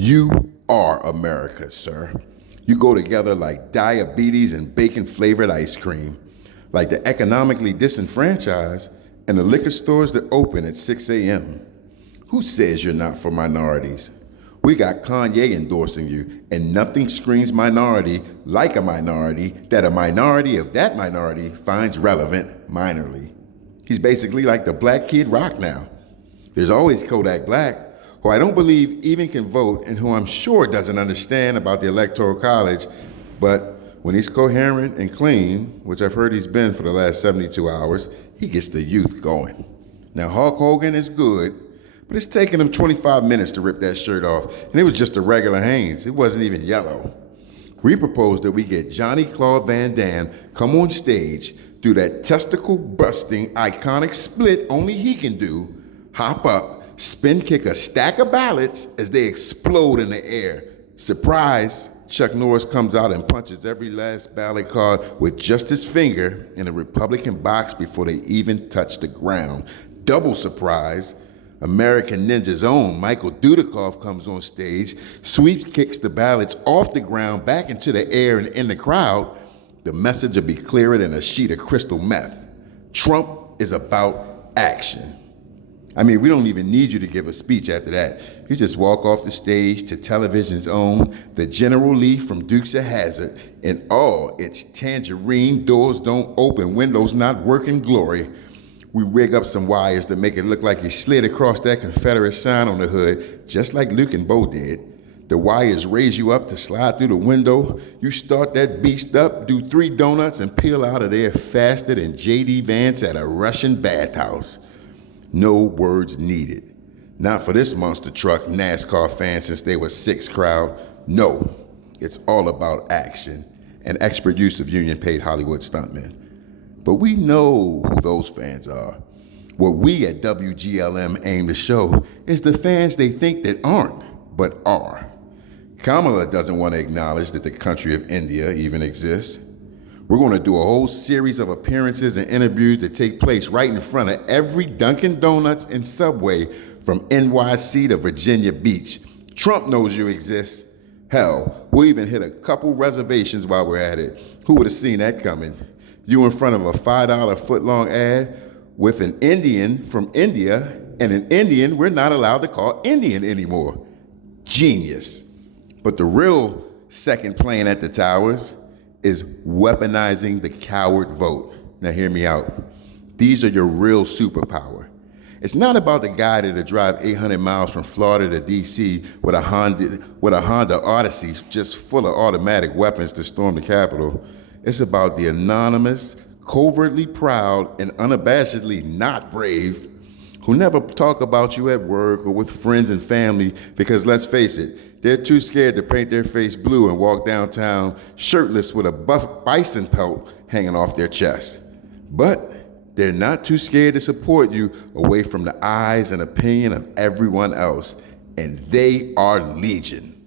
You are America, sir. You go together like diabetes and bacon-flavored ice cream, like the economically disenfranchised and the liquor stores that open at 6 a.m. Who says you're not for minorities? We got Kanye endorsing you, and nothing screams minority like a minority that a minority of that minority finds relevant minorly. He's basically like the Black Kid Rock now. There's always Kodak Black, who I don't believe even can vote and who I'm sure doesn't understand about the Electoral College, but when he's coherent and clean, which I've heard he's been for the last 72 hours, he gets the youth going. Now, Hulk Hogan is good, but it's taken him 25 minutes to rip that shirt off, and it was just a regular Hanes. It wasn't even yellow. We propose that we get Johnny Claude Van Damme come on stage, do that testicle-busting, iconic split only he can do, hop up, spin kick a stack of ballots as they explode in the air. Surprise, Chuck Norris comes out and punches every last ballot card with just his finger in a Republican box before they even touch the ground. Double surprise, American Ninja's own Michael Dudikoff comes on stage, sweep kicks the ballots off the ground back into the air and in the crowd. The message will be clearer than a sheet of crystal meth. Trump is about action. I mean, we don't even need you to give a speech after that. You just walk off the stage to television's own, the General Lee from Dukes of Hazzard, in all its tangerine, doors don't open, windows not working glory. We rig up some wires to make it look like you slid across that Confederate sign on the hood, just like Luke and Bo did. The wires raise you up to slide through the window. You start that beast up, do 3 donuts, and peel out of there faster than J.D. Vance at a Russian bathhouse. No words needed. Not for this monster truck NASCAR fan since they were 6 crowd. No, it's all about action and expert use of union-paid Hollywood stuntmen. But we know who those fans are. What we at WGLM aim to show is the fans they think that aren't, but are. Kamala doesn't want to acknowledge that the country of India even exists. We're going to do a whole series of appearances and interviews that take place right in front of every Dunkin' Donuts and Subway from NYC to Virginia Beach. Trump knows you exist. Hell, we'll even hit a couple reservations while we're at it. Who would have seen that coming? You in front of a $5 foot-long ad with an Indian from India and an Indian we're not allowed to call Indian anymore. Genius. But the real second plane at the towers is weaponizing the coward vote. Now hear me out. These are your real superpower. It's not about the guy that'll drive 800 miles from Florida to DC with a Honda Odyssey just full of automatic weapons to storm the Capitol. It's about the anonymous, covertly proud, and unabashedly not brave who never talk about you at work or with friends and family because, let's face it, they're too scared to paint their face blue and walk downtown shirtless with a buff bison pelt hanging off their chest. But they're not too scared to support you away from the eyes and opinion of everyone else, and they are legion.